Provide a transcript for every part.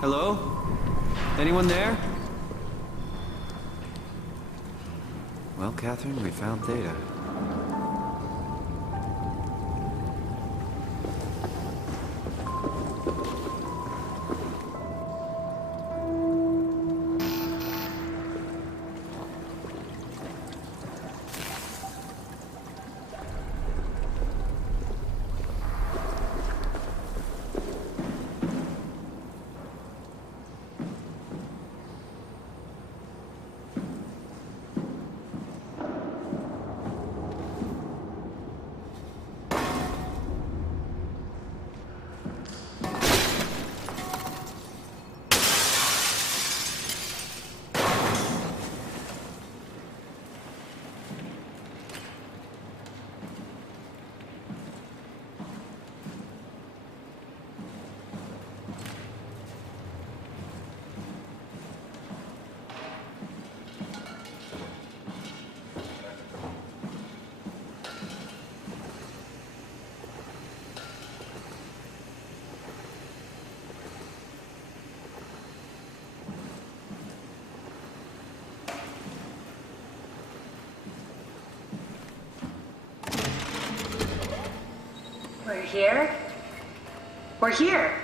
Hello? Anyone there? Well, Catherine, we found Theta. We're here? We're here!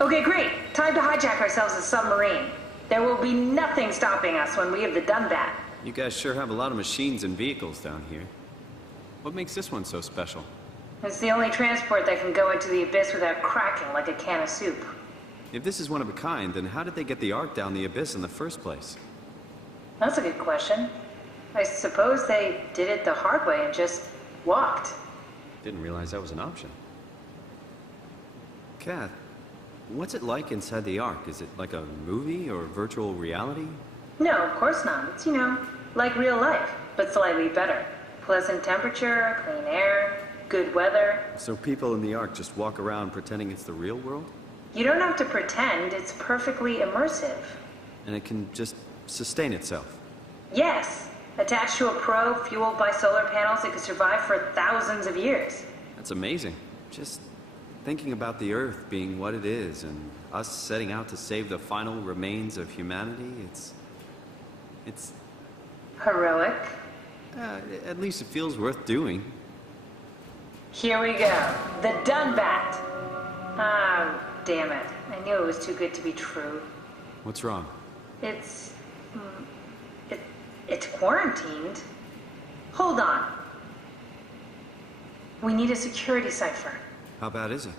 Okay, great. Time to hijack ourselves a submarine. There will be nothing stopping us when we have done that. You guys sure have a lot of machines and vehicles down here. What makes this one so special? It's the only transport that can go into the abyss without cracking like a can of soup. If this is one of a kind, then how did they get the Ark down the abyss in the first place? That's a good question. I suppose they did it the hard way and just walked. Didn't realize that was an option. Kath, what's it like inside the Ark? Is it like a movie or virtual reality? No, of course not. It's, like real life, but slightly better. Pleasant temperature, clean air, good weather. So people in the Ark just walk around pretending it's the real world? You don't have to pretend, it's perfectly immersive. And it can just sustain itself? Yes. Attached to a probe fueled by solar panels, it could survive for thousands of years. That's amazing. Just thinking about the Earth being what it is and us setting out to save the final remains of humanity, it's... Heroic. At least it feels worth doing. Here we go. The Dunbat. Ah, damn it. I knew it was too good to be true. What's wrong? It's quarantined. Hold on. We need a security cipher. How bad is it?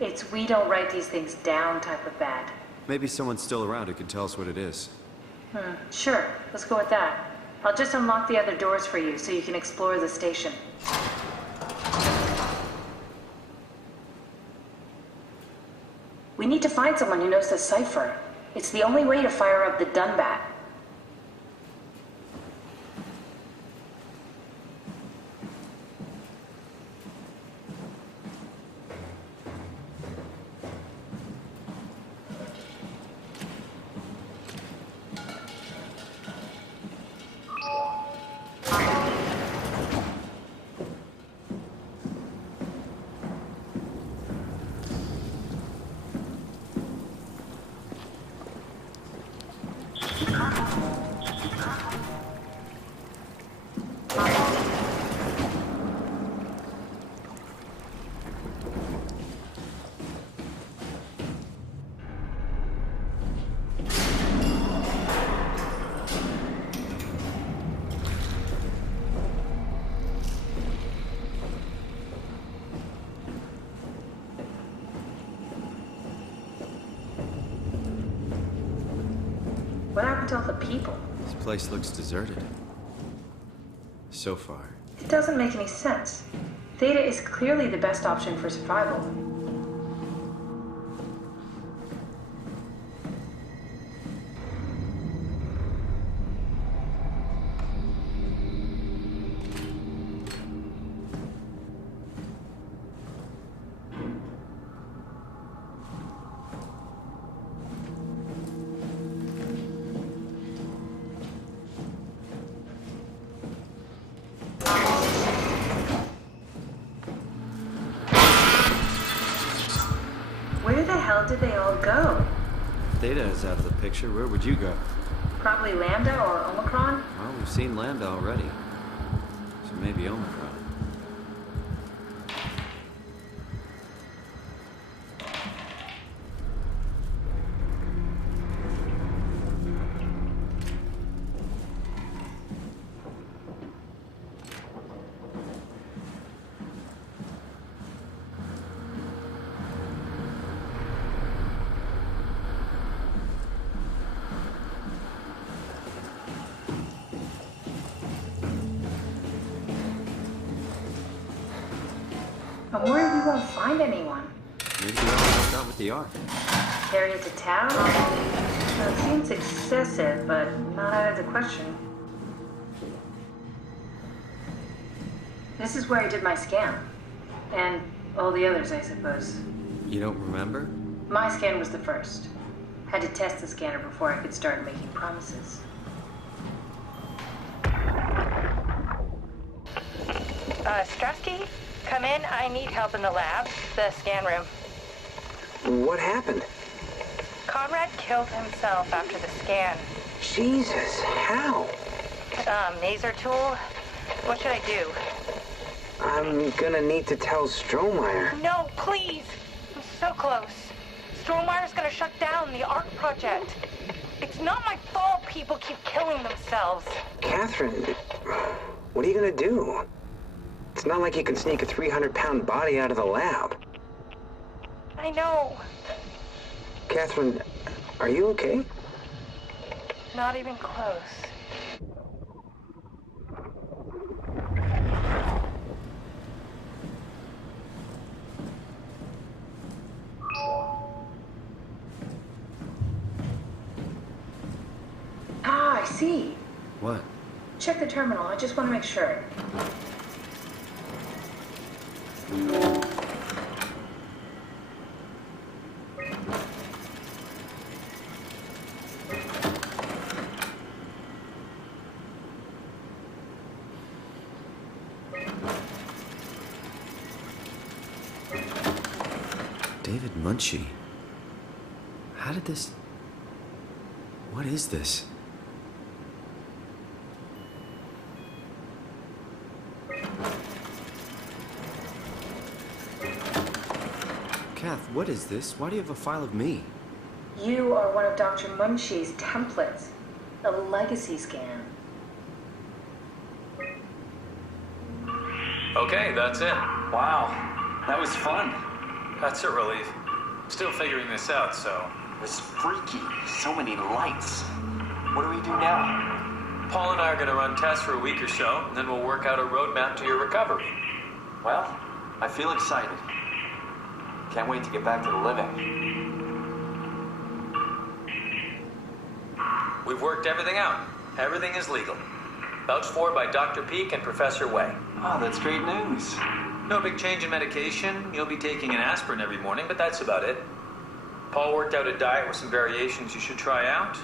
It's we don't write these things down type of bad. Maybe someone's still around who can tell us what it is. Sure. Let's go with that. I'll just unlock the other doors for you so you can explore the station. We need to find someone who knows the cipher. It's the only way to fire up the Dunbat. What happened to all the people? This place looks deserted. So far. It doesn't make any sense. Theta is clearly the best option for survival. Where the hell did they all go? Data is out of the picture. Where would you go? Probably Lambda or Omicron? Well, we've seen Lambda already. So maybe Omicron. I'm worried we won't find anyone. Maybe we all helped out with the Ark. Carry it to town? Well, it seems excessive, but not out of the question. This is where I did my scan. And all the others, I suppose. You don't remember? My scan was the first. Had to test the scanner before I could start making promises. Strasky? Come in. I need help in the lab, the scan room. What happened? Conrad killed himself after the scan. Jesus, how? Maser tool? What should I do? I'm gonna need to tell Strohmeyer. No, please! I'm so close. Strohmeyer's gonna shut down the Ark project. It's not my fault people keep killing themselves. Catherine, what are you gonna do? It's not like you can sneak a 300-pound body out of the lab. I know. Catherine, are you okay? Not even close. Ah, I see. What? Check the terminal. I just want to make sure. David Munchie. How did this... What is this? Kath, what is this? Why do you have a file of me? You are one of Dr. Munchie's templates. A legacy scan. Okay, that's it. Wow, that was fun. That's a relief. Still figuring this out, so... It was freaky. So many lights. What do we do now? Paul and I are going to run tests for a week or so, and then we'll work out a roadmap to your recovery. Well, I feel excited. Can't wait to get back to the living. We've worked everything out. Everything is legal. Vouched for by Dr. Peak and Professor Way. Oh, that's great news. No big change in medication. You'll be taking an aspirin every morning, but that's about it. Paul worked out a diet with some variations you should try out.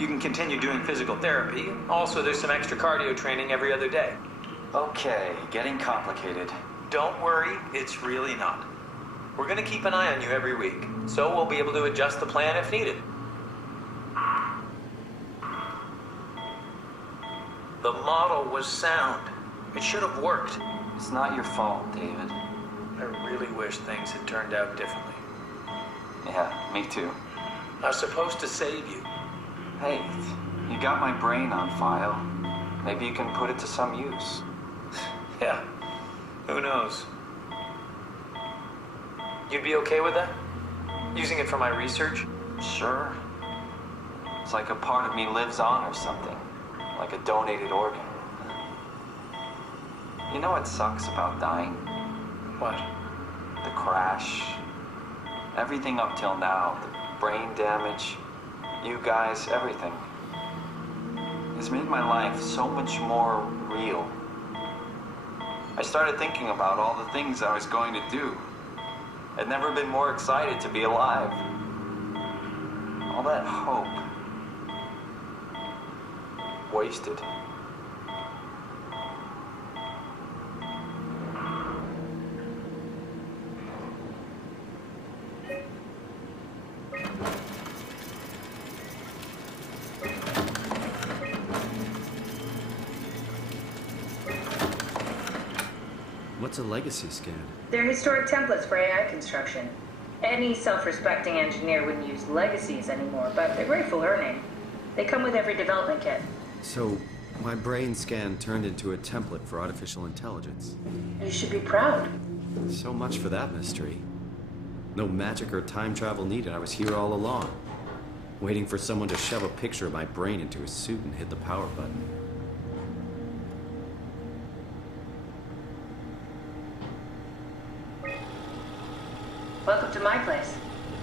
You can continue doing physical therapy. Also, there's some extra cardio training every other day. Okay, getting complicated. Don't worry, it's really not. We're going to keep an eye on you every week, so we'll be able to adjust the plan if needed. The model was sound. It should have worked. It's not your fault, David. I really wish things had turned out differently. Yeah, me too. I was supposed to save you. Hey, you got my brain on file. Maybe you can put it to some use. Yeah, who knows? You'd be okay with that? Using it for my research? Sure. It's like a part of me lives on or something. Like a donated organ. You know what sucks about dying? What? The crash. Everything up till now. The brain damage. You guys, everything. It's made my life so much more real. I started thinking about all the things I was going to do. I'd never been more excited to be alive. All that hope. Wasted. What's a legacy scan? They're historic templates for AI construction. Any self-respecting engineer wouldn't use legacies anymore, but they're great for learning. They come with every development kit. So, my brain scan turned into a template for artificial intelligence. You should be proud. So much for that mystery. No magic or time travel needed. I was here all along, waiting for someone to shove a picture of my brain into a suit and hit the power button. Welcome to my place.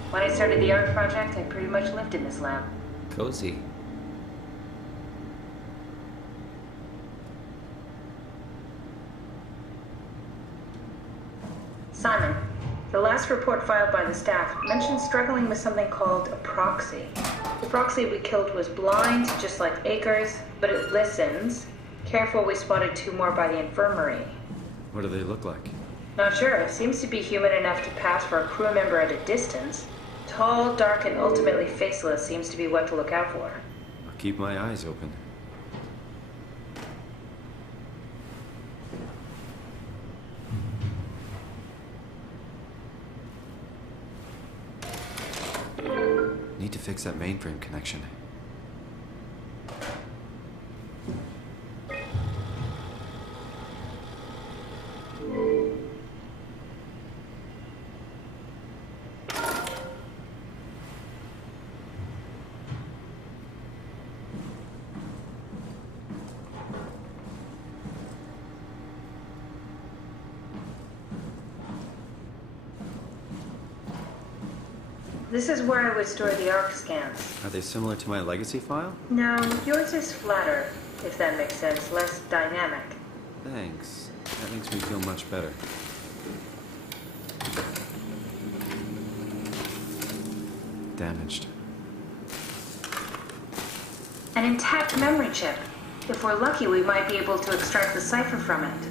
When I started the art project, I pretty much lived in this lab. Cozy. Simon, the last report filed by the staff mentioned struggling with something called a proxy. The proxy we killed was blind, just like Akers, but it listens. Careful, we spotted 2 more by the infirmary. What do they look like? Not sure. Seems to be human enough to pass for a crew member at a distance. Tall, dark, and ultimately faceless seems to be what to look out for. I'll keep my eyes open. Need to fix that mainframe connection. This is where I would store the ARC scans. Are they similar to my legacy file? No, yours is flatter, if that makes sense, less dynamic. Thanks. That makes me feel much better. Damaged. An intact memory chip. If we're lucky, we might be able to extract the cipher from it.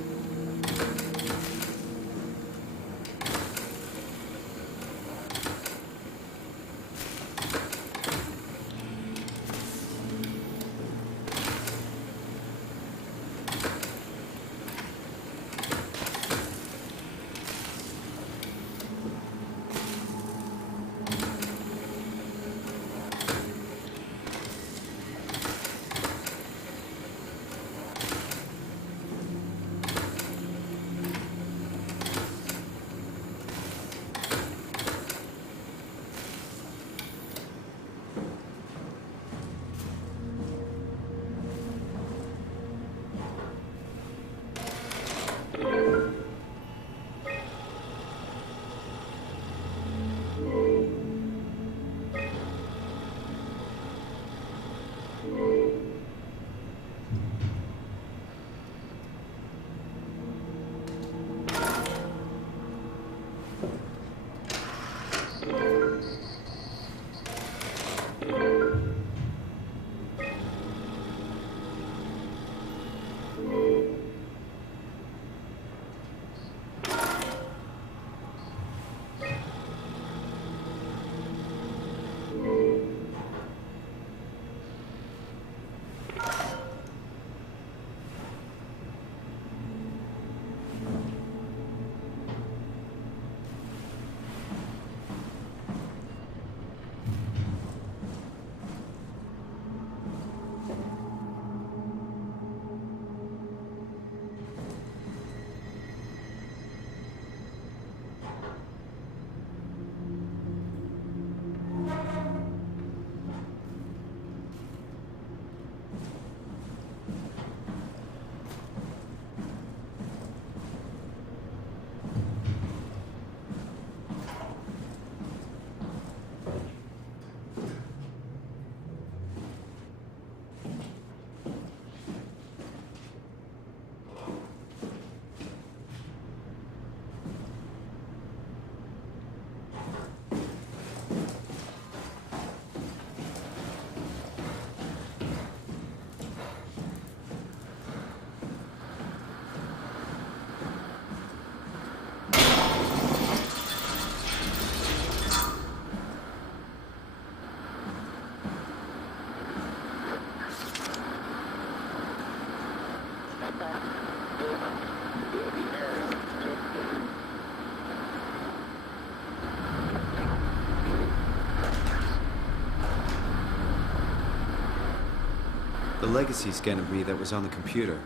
The legacy's gonna be that was on the computer.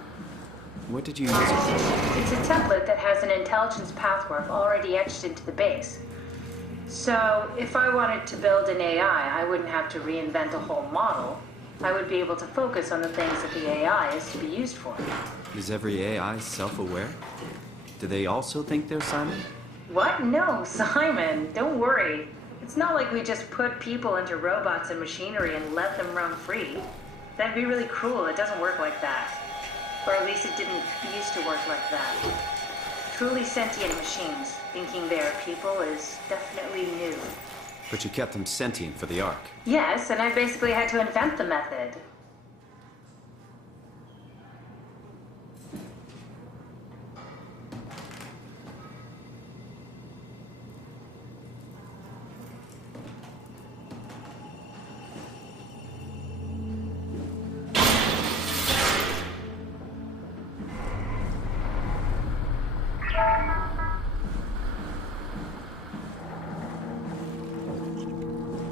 What did you use it for? It's a template that has an intelligence pathwork already etched into the base. So, if I wanted to build an AI, I wouldn't have to reinvent a whole model. I would be able to focus on the things that the AI is to be used for. Is every AI self-aware? Do they also think they're Simon? What? No, Simon, don't worry. It's not like we just put people into robots and machinery and let them run free. That'd be really cruel. It doesn't work like that. Or at least it didn't used to work like that. Truly sentient machines thinking they're people is definitely new. But you kept them sentient for the Ark. Yes, and I basically had to invent the method.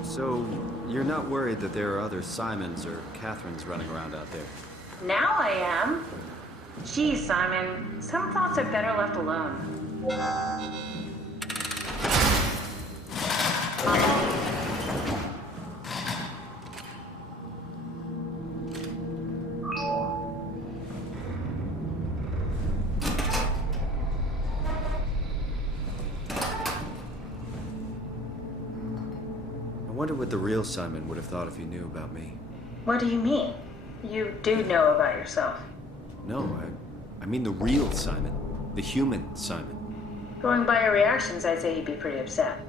So, you're not worried that there are other Simons or Catherines running around out there? Now I am. Geez, Simon, some thoughts are better left alone. I wonder what the real Simon would have thought if he knew about me. What do you mean? You do know about yourself. No, I mean the real Simon. The human Simon. Going by your reactions, I'd say he'd be pretty upset.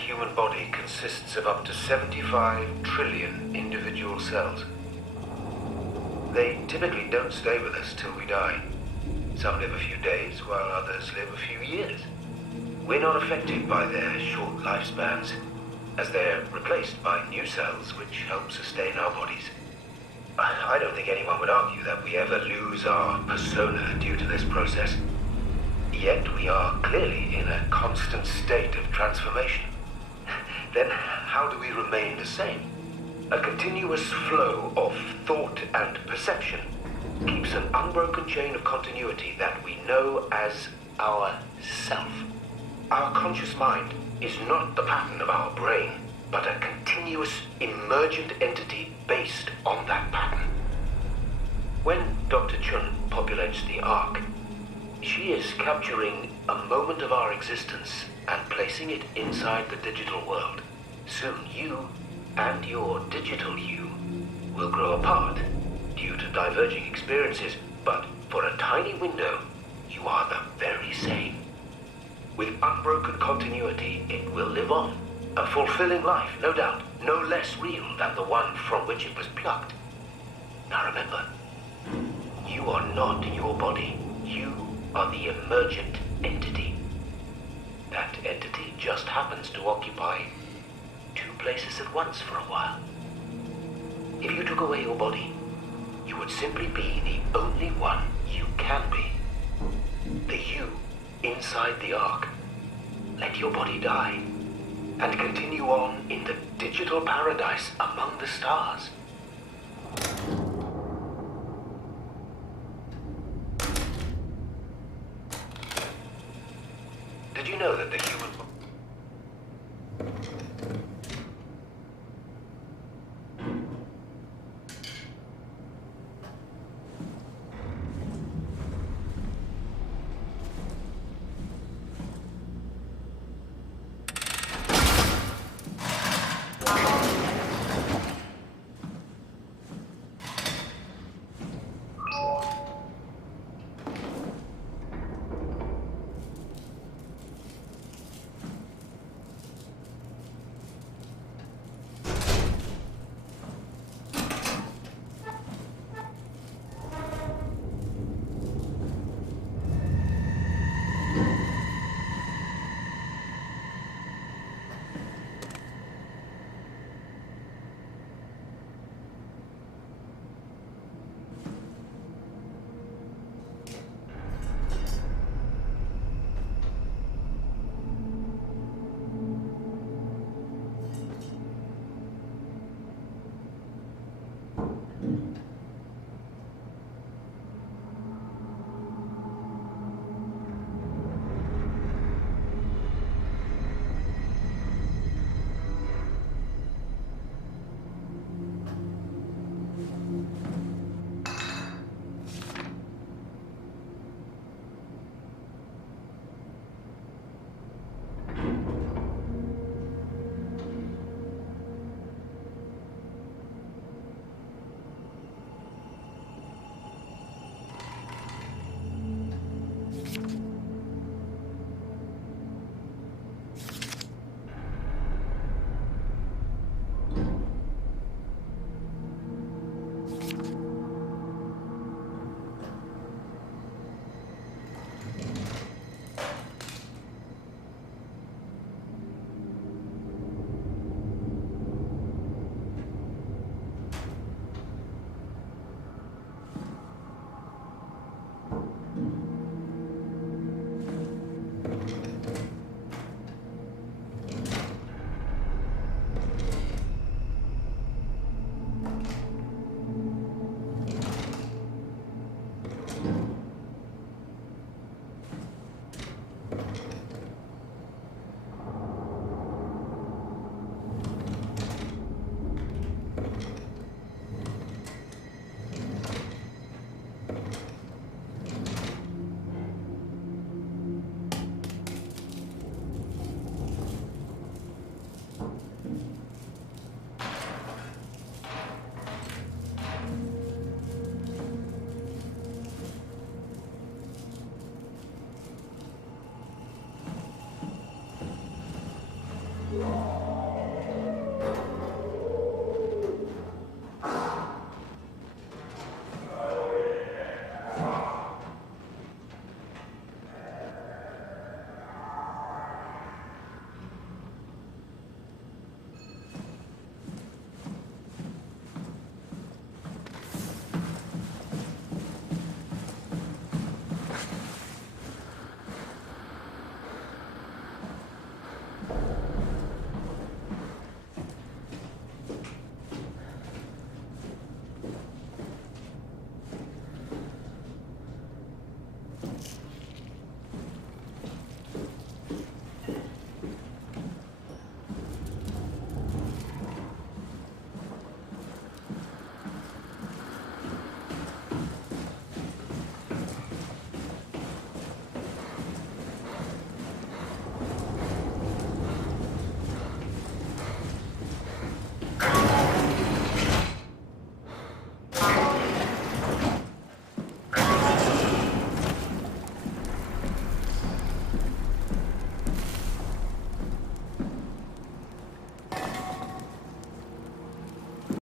human body consists of up to 75 trillion individual cells. They typically don't stay with us till we die. Some live a few days, while others live a few years. We're not affected by their short lifespans, as they're replaced by new cells which help sustain our bodies. I don't think anyone would argue that we ever lose our persona due to this process. Yet we are clearly in a constant state of transformation. Then how do we remain the same? A continuous flow of thought and perception keeps an unbroken chain of continuity that we know as our self. Our conscious mind is not the pattern of our brain, but a continuous emergent entity based on that pattern. When Dr. Chun populates the Ark, she is capturing a moment of our existence and placing it inside the digital world. Soon you and your digital you will grow apart due to diverging experiences, but for a tiny window, you are the very same. With unbroken continuity, it will live on. A fulfilling life, no doubt, no less real than the one from which it was plucked. Now remember, you are not your body. You are the emergent entity. That entity just happens to occupy two places at once for a while. If you took away your body, you would simply be the only one you can be. The you inside the Ark. Let your body die and continue on in the digital paradise among the stars.